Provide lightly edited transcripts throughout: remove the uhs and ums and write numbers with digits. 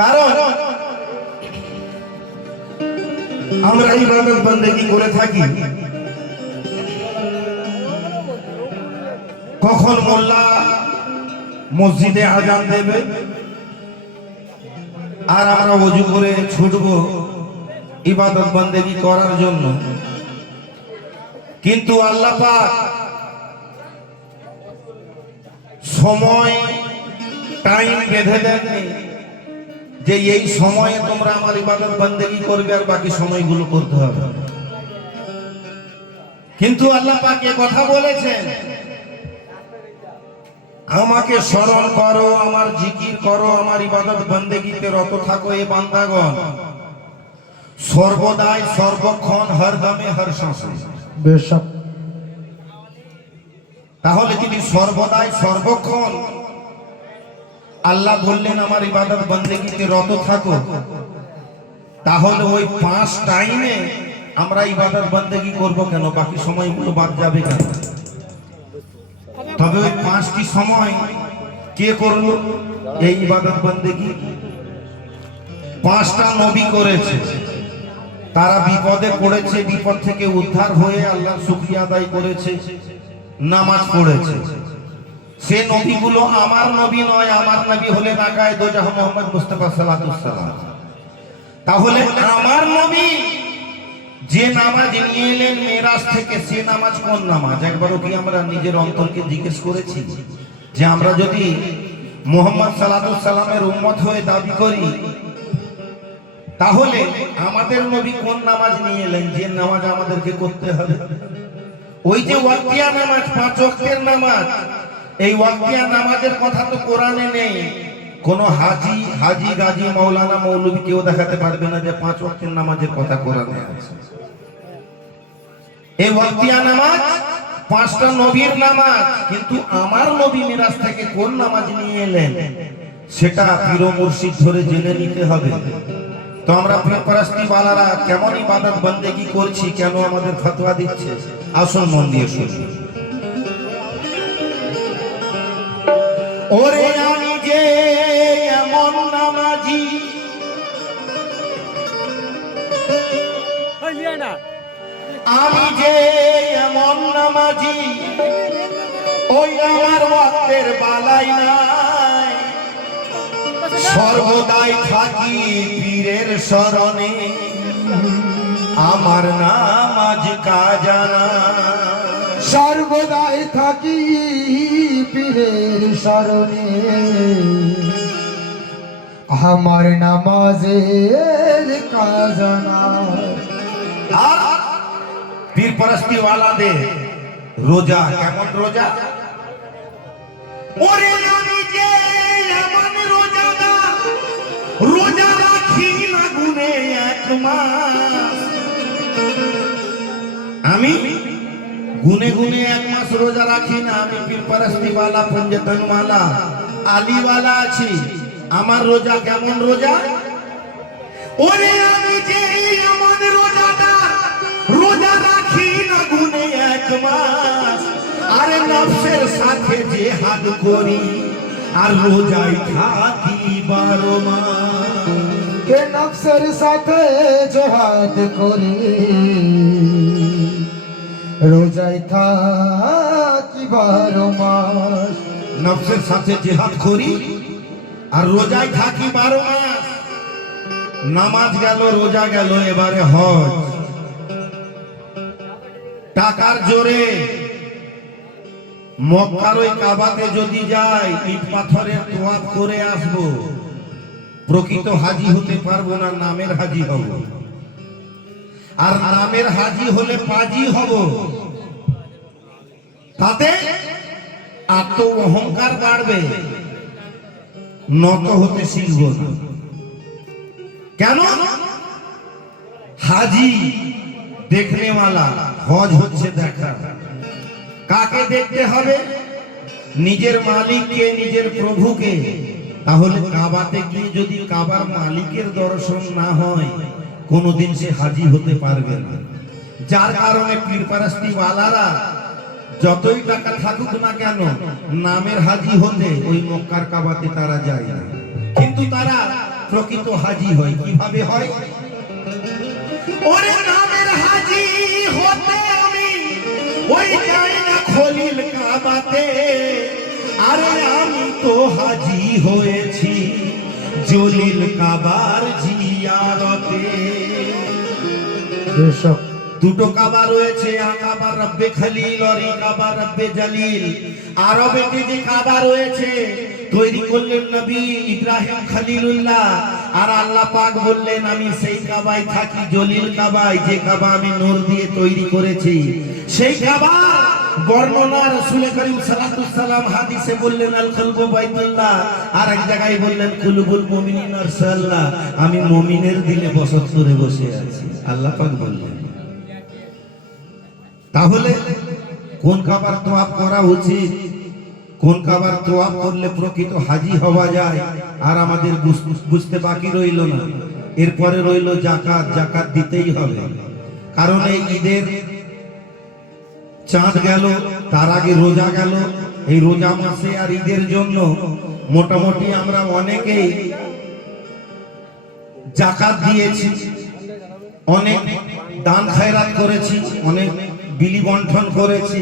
কারণ আমরা ইবাদত বন্দেগী করে থাকি, কখন মোল্লা মসজিদে আজান দেবে আর আমরা ওযু করে ছুটবো ইবাদত বন্দেগী করার জন্য। কিন্তু আল্লাহ পাক সময় টাইম বেঁধে দেননি যে এই সময়ে তোমরা আমার ইবাদত বন্দেগী করবে আর বাকি সময়গুলো করতে হবে। কিন্তু আল্লাহ পাক এ কথা বলেছেন, আমাকে স্মরণ করো, আমার জিকির করো, আমার ইবাদত বন্দেগীতে রত থাকো এ বান্দাগণ, সর্বদাই সর্বক্ষণ হরদমে হর শ্বাসে। বেশক। তাহলে যদি সর্বদাই সর্বক্ষণ আল্লাহ বললেন আমার ইবাদত বন্দেগীতে রত থাকো, তাহলে ওই 5 টাইমে আমরা ইবাদত বন্দেগী করব কেন? বাকি সময়গুলো বাদ যাবে কেন? তবে ওই 5টি সময় কে করলো এই ইবাদত বন্দেগী? 5টা নবী করেছে। তারা বিপদে পড়েছে, বিপদ থেকে উদ্ধার হয়ে আল্লাহর শুকরিয়া আদায় করেছে, নামাজ পড়েছে। সে নবীগুলো আমার নবী নয়, আমার নবী হলেন আকায়ে দো জাহান মুহাম্মদ মুস্তাফা সাল্লাল্লাহু আলাইহি ওয়াসাল্লাম। তাহলে আমার নবী যে নামাজ নিয়ে এলেন মেরাজ থেকে, সে নামাজ কোন নামাজ? একবারও কি আমরা নিজের অন্তরকে জিজ্ঞেস করেছি যে আমরা যদি মুহাম্মদ সাল্লাল্লাহু আলাইহি ওয়াসাল্লামের উম্মত হয়ে দাবি করি, তাহলে আমাদের নবী কোন নামাজ নিয়ে এলেন যে নামাজ আমাদেরকে করতে হবে? ওই যে ওয়াক্তিয়া নামাজ, 5 ওয়াক্তের নামাজ, এই ওয়াক্তিয়া নামাজের কথা তো কোরআনে নেই। কোন হাজি গাজী মাওলানা মৌলভী কেউ দেখাতে পারবে না যে 5 ওয়াক্তের নামাজের কথা কোরআনে আছে। এই ওয়াক্তিয়া নামাজ 5টা নবীর নামাজ, কিন্তু আমার নবী মিরাজ থেকে কোন নামাজ নিয়ে এলেন সেটা পীর ও মুর্শিদ ধরে জেনে নিতে হবে। তো আমরা পীরপরস্তি ওয়ালারা কেমন ইবাদত বন্দেগী করছি, কেন আমাদের ফতোয়া দিচ্ছে, আসল মন দিয়ে শুনি। ওরে আমি যে এমন নামাজি, আমি যে এমন নামাজি, ওই আমার ওয়াক্তের বালাই নাই, সর্বদাই থাকি পীরের শরণে, আমার নামাজ কাজা না। সর্বদাই থাকি পীরের শরণে, আমার নামাজের কাজা না। আর পীরপরস্তি ওয়ালাদের রোজা কেমন রোজা? ওরে আমি যে এমন রোজাদার, রোজা রাখি না গুনে 1 মাস। আমি গুনে গুনে 1 মাস রোজা রাখি না। আমি পীরপরস্তি ওয়ালা, পঞ্জতন ওয়ালা, আলী ওয়ালা আছি। আমার রোজা কেমন রোজা? ওরে আমি যে এমন রোজাদার, রোজা রাখি না গুনে 1 মাস। আরে নফসের সাথে জিহাদ করি আর রোজায় থাকি 12 মাস। কে নফসের সাথে জিহাদ করি, রোজায় থাকি 12 মাস। নফসের সাথে জিহাদ করি আর রোজায় থাকি 12 মাস। নামাজ গেল, রোজা গেল, এবারে হজ। টাকার জোরে মক্কার ওই কাবাতে যদি যাই, ইট পাথরের তোয়াফ করে আসব, প্রকৃত হাজি হতে পারবো না, নামের হাজি হব। আর নামের হাজি হলে পাজি হব। তাতে আত্ম অহংকার বাড়বে, নত হতে শিখব না। কেন? হাজি দেখনে वाला, হজ হচ্ছে দেখা। কাকে দেখতে হবে? নিজের মালিককে, নিজের প্রভুকে। তাহলে কাবাতে গিয়ে যদি কাবার মালিকের দর্শন না হয়, কোনোদিন সে হাজি হতে পারবে না। যার কারণে পীরপরস্তি ওয়ালারা যতই টাকা থাকুক না কেন, নামের হাজি হতে ওই মক্কার কাবাতে তারা যায় না। কিন্তু তারা প্রকৃত হাজি হয়। কিভাবে হয়? ওরে নামের হাজি হতে আমি ওই যাই না খলিল কাবাতে, আরে আমি তো হাজি হয়েছি জলিল কাবার জিয়ারতে। এসব দুটো কাবা রয়েছে, কাবা রব্বে খলিল আর কাবা রব্বে জালিল। আরবে যে কাবা রয়েছে তৈরি করলেন নবী ইব্রাহিম খলিলুল্লাহ, আর আল্লাহ পাক বললেন আমি সেই কাবায় থাকি, জলিল কাবায়, যে কাবা আমি নূর দিয়ে তৈরি করেছি। সেই কাবা বর্ণনা রাসূল করিম সাল্লাল্লাহু আলাইহি সাল্লাম হাদিসে বললেন আল কলবু বাইতুল্লাহ, আর এক জায়গায় বললেন কুলুবুল মুমিনিন আরসাল্লাহ, আমি মুমিনের দিলে বসত করে বসে আছি, আল্লাহ পাক বললেন। তাহলে কোন কাবার তোয়াফ করা উচিত, কোন কাবার তোয়াফ করলে প্রকৃত হাজি হওয়া যায়, আর আমাদের বুঝতে বাকি রইল না। এরপরে রইল যাকাত। যাকাত দিতেই হবে, কারণ এই ঈদের চাঁদ গেল, তার আগে রোজা গেল। এই রোজা মাসে আর ঈদের জন্য মোটামুটি আমরা অনেকেই যাকাত দিয়েছি, অনেক দান খায়রাত করেছি, অনেক বিলি বন্টন করেছি।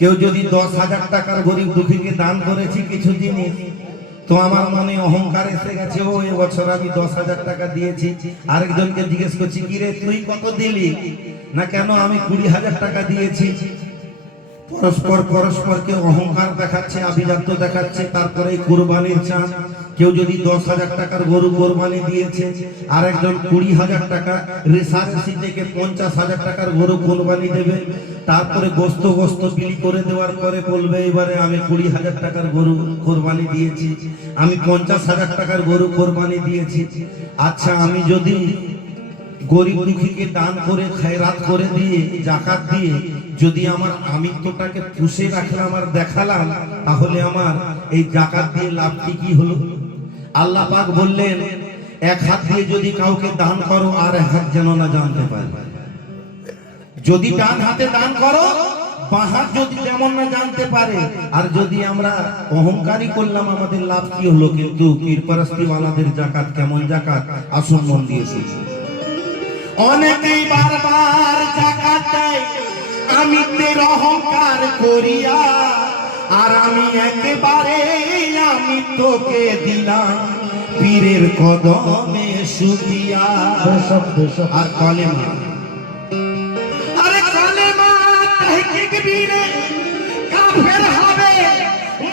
কেউ যদি 10,000 টাকার গরিব দুঃখীকে দান করেছি কিছু জিনিস, তো আমার মনে অহংকার এসে গেছে, ও এবছর আমি 10,000 টাকা দিয়েছি। আরেকজনকে জিজ্ঞেস করছি, কি রে তুই কত দিলি? না কেন আমি 20,000 টাকা দিয়েছি। পরস্পরকে অহংকার দেখাচ্ছে, আভিজাত্য দেখাচ্ছে। তারপরে কুরবানির চাঁদ, কেউ যদি 10,000 টাকার গরু কোরবানি দিয়েছে, আরেকজন 20,000 টাকা রেসারেসি থেকে 50,000 টাকার গরু কোরবানি দেবে। তারপরে গোস্ত বিলি করে দেওয়ার পরে বলবে এবারে আমি 20,000 টাকার গরু কোরবানি দিয়েছি, আমি 50,000 টাকার গরু কোরবানি দিয়েছি। আচ্ছা, আমি যদি গরিব দুঃখীকে দান করে খায়রাত করে দিয়ে যাকাত দিয়ে যদি আমার আমিত্বটাকে পুষে রাখলাম আর দেখালাম, তাহলে আমার এই যাকাত দিয়ে লাভটি কি হলো? আল্লাহ পাক বললেন এক হাত দিয়ে যদি কাউকে দান করো আর এক হাত যেন না জানতে পারে। যদি ডান হাতে দান করো, বাঁ হাত যদি যেমন না জানতে পারে। আর যদি আমরা অহংকারী করলাম, আমাদের লাভ কি হলো? কিন্তু পীরপারস্তিওয়ালাদের যাকাত কেমন যাকাত? আসুন মন দিয়ে শুনি। অনেকেই বারবার যাকাত দেয় আমিত্বের অহংকার করিয়া, আর আমি একেবারে আমিত্বকে দিলাম পীরের কদমে শুকিয়া। আর কলেমা, আরে কলেমা তাহকিক বীরে কাফের হবে,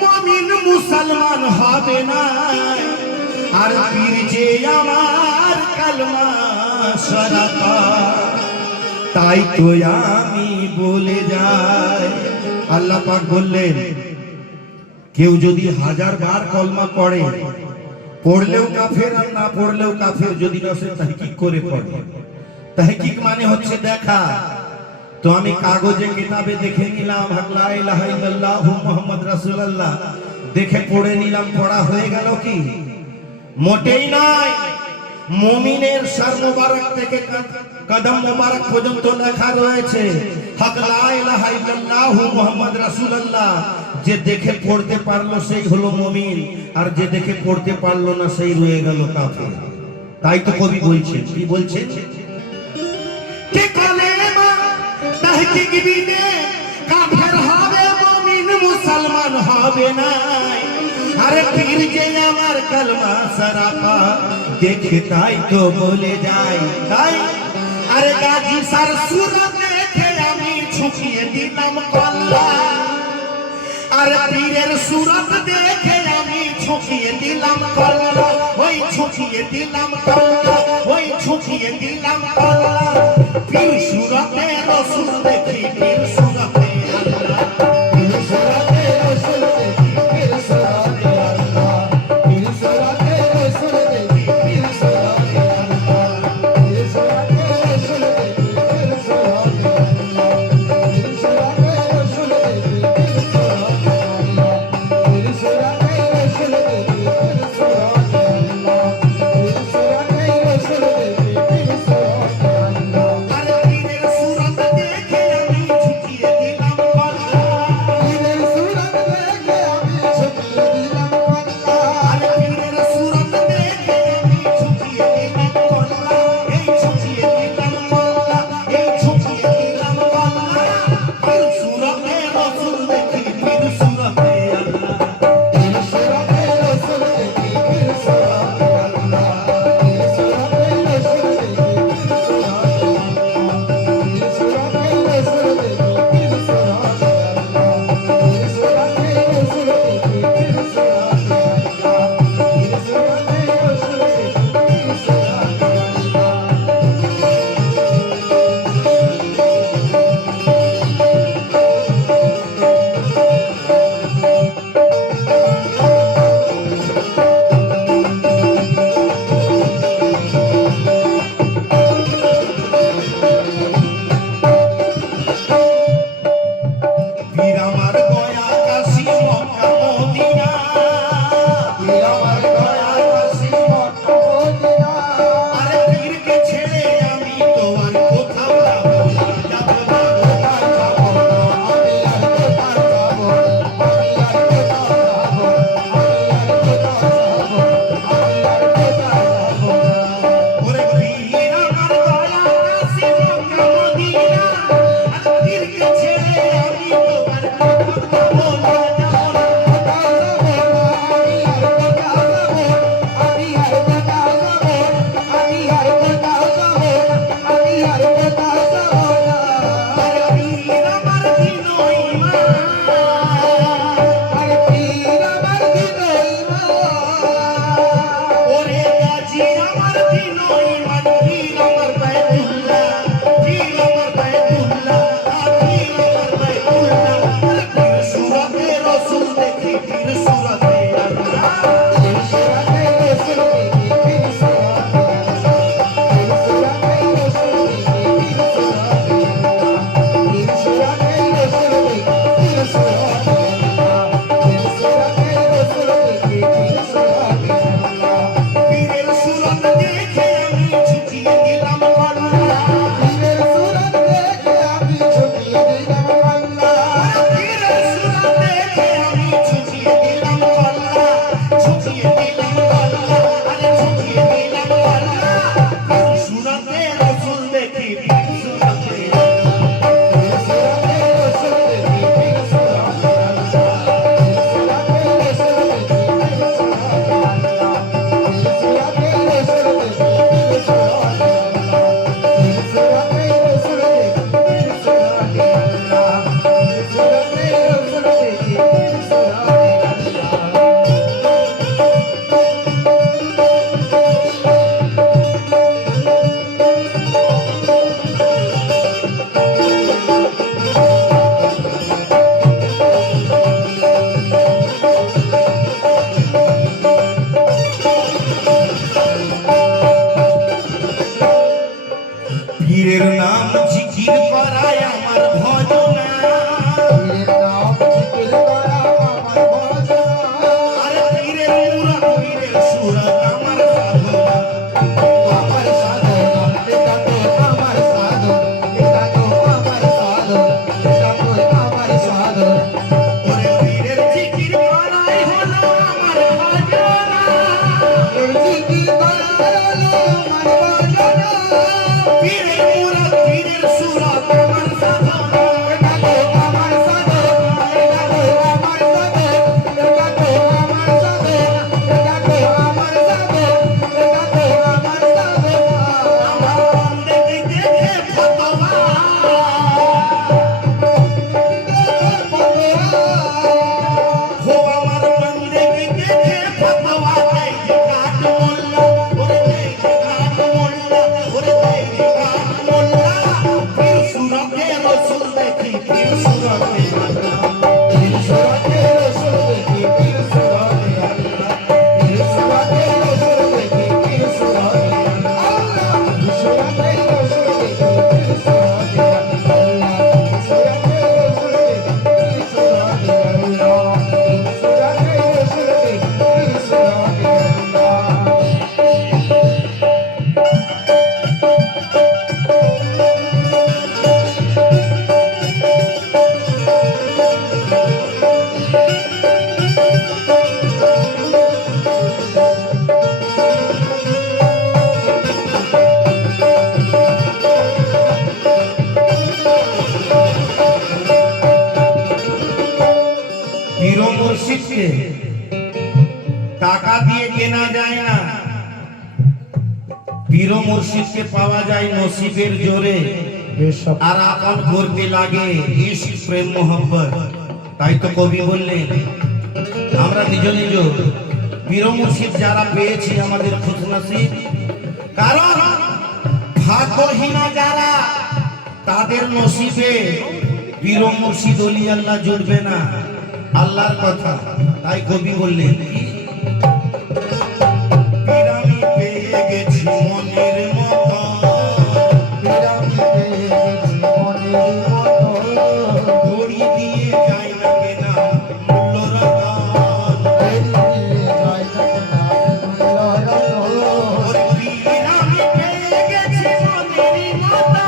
মুমিন মুসলমান হবে না। আর পীর যে আমার কালমা সারাতা, তাই তো আমি বলে যাই। আল্লাহ পাক বললেন কেউ যদি 1000 বার কলমা পড়ে, পড়লেও কাফের আর না পড়লেও কাফের, যদি না সে তাহকিক করে পড়ে। তাহকিক মানে হচ্ছে দেখা। তো আমি কাগজে কিতাবে দেখে নিলাম লা ইলাহা ইল্লাল্লাহু মুহাম্মদ রাসূলুল্লাহ, দেখে পড়ে নিলাম, পড়া হয়ে গেল কি? মোটেই নয়। মুমিনের সর মোবারক থেকে কদম মোবারক পর্যন্ত লেখা রয়েছে হক লা ইলাহা ইল্লাল্লাহু মুহাম্মদ রাসূলুল্লাহ। যে দেখে পড়তে পারলো সেই হলো মুমিন, আর যে দেখে পড়তে পারলো না সেই রয়ে গেল কাফের। তাই তো কবি বলছেন, কি বলছেন? কে কলেমা তাহকিক বিনে কাফের হবে, মুমিন মুসলমান হবে না। আরে পীর যে আমার কালমা সারাপা, দেখে তাই তো বলে যাই। তাই আরে গাজী সার সুরত দেখে আমি ছুটিয়ে দিলাম কল্লা, আরে পীরের সুরত দেখে আমি ছুটিয়ে দিলাম কল্লা, ওই ছুটিয়ে দিলাম কল্লা, ওই ছুটিয়ে দিলাম কল্লা। পীর সুরতে রসুল দেখি, পীর সুরতে আল্লাহ, পীর সুরতে রসুল দেখি, পীর সুরতে আল্লাহ, পীর সুরতে রসুল দেখি, পীর সুরতে আল্লাহ, পীর সুরতে রসুল দেখি, পীর সুরতে আল্লাহ, পীর সুরতে রসুল দেখি, পীর সুরতে আল্লাহ, পীর সুরতে রসুল দেখি, পীর সুরতে আল্লাহ, পীর সুরতে রসুল দেখি, পীর সুরতে আল্লাহ। আরে পীরের সুরত দেখে আমি ছুটিয়ে দিলাম দিয়ে কেনা যায় না, পীর মুর্শিদকে পাওয়া যায় নসিবের জোরে, বেশক আর আপন করতে লাগে ইশক প্রেম মোহব্বত। তাই তো কবি বললেন আমরা নিজ নিজ পীর মুর্শিদ যারা পেয়েছি আমাদের খুশনসিব, কারণ ভাগ্যহীন যারা তাদের নসিবে পীর মুর্শিদ ওলি আল্লাহ জুড়বে না, আল্লাহর কথা। তাই কবি বললেন কি, পীর আমি পেয়ে গেছি মনের মতো, ঘড়ি দিয়ে যায় না কেনা মূল্য রতন। ওরে পীর আমি পেয়ে গেছি মনের মতো,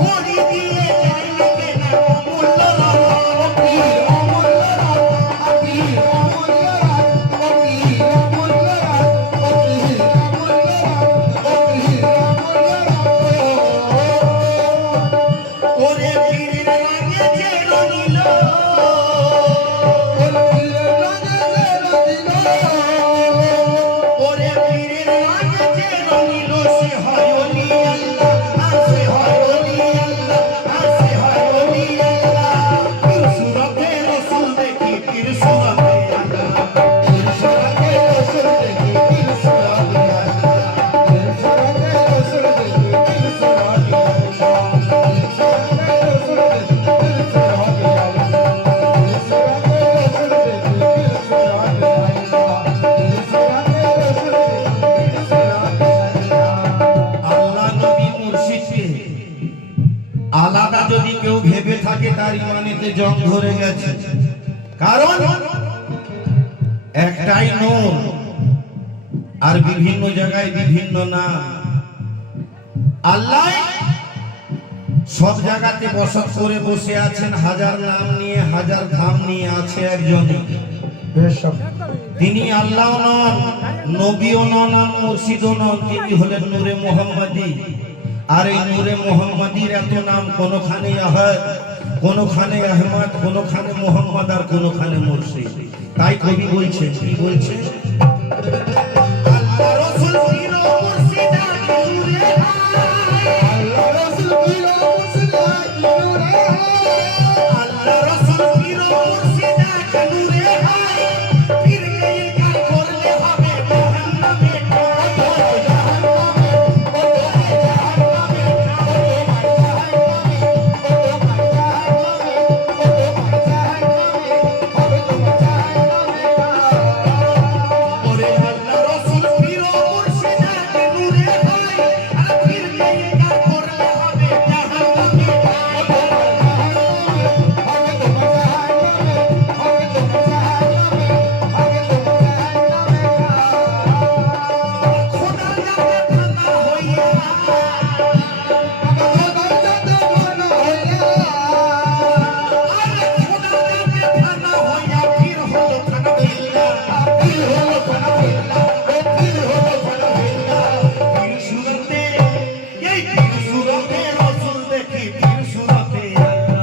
ঘড়ি দিয়ে যায় না কেনা মূল্য রতন। ওরে পীরের লাগে যে রঙিল, ওরে পীরের লাগে যে রঙিল, সে হয় ওলি আল্লাহ, আর সে হয় ওলি আল্লাহ, আর সে হয় ওলি আল্লাহ। পীর সুরতে রসুল দেখি, পীর সুরতে আল্লাহ, পীর সুরতে রসুল দেখি, পীর সুরতে আল্লাহ নবী মুর্শিদকে আলাদা যদি কেউ ভেবে থাকে তার ইমানেতে জং ধরে গেছে। কারণ একটাই নূর আর বিভিন্ন জায়গায় বিভিন্ন নাম। আল্লাহ সব জায়গাতে বসত করে বসে আছেন, হাজার নাম নিয়ে হাজার ধাম নিয়ে আছে একজনই। বেশক তিনি আল্লাহ নন, নবীও নন, আর মুর্শিদও নন, তিনি হলেন নূরে মোহাম্মদী। আর এই নূরে মোহাম্মদীর এত নাম, কোনখানে আহাদ, কোনখানে আহমদ, কোনখানে মোহাম্মদ, আর কোনখানে মুর্শিদ। তাই কবি বলছে, কি বলছে, আল্লাহ রাসূল পীর ও মুর্শিদ আগে নূরে আল্লাহ রাসূল পীর ও মুর্শিদ আগে নূরে পীরকে ইনকার করলে হবে জাহান্নামে ওরে আল্লাহ রাসূল পীর ও মুর্শিদ আগে নূরে আর পীরকে ইনকার করলে হবে জাহান্নামে। খোদার যাতে ফানা হইয়া, আরে খোদার যাতে ফানা হইয়া, পীর হলো খানা বিল্লাহ, পীর হলো খানা বিল্লাহ, পীর হলো খানা বিল্লাহ। পীর সুরতে, এই পীর সুরতে রাসূল দেখি, পীর সুরতে আল্লাহ।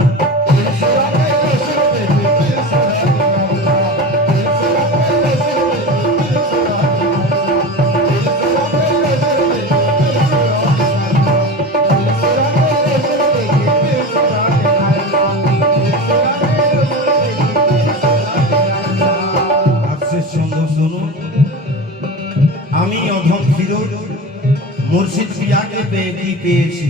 আফসোস সঙ্গ শুনুন, আমি অধম ফিরোজ মুর্শিদ পিয়াকে পেয়ে কি পেয়েছি।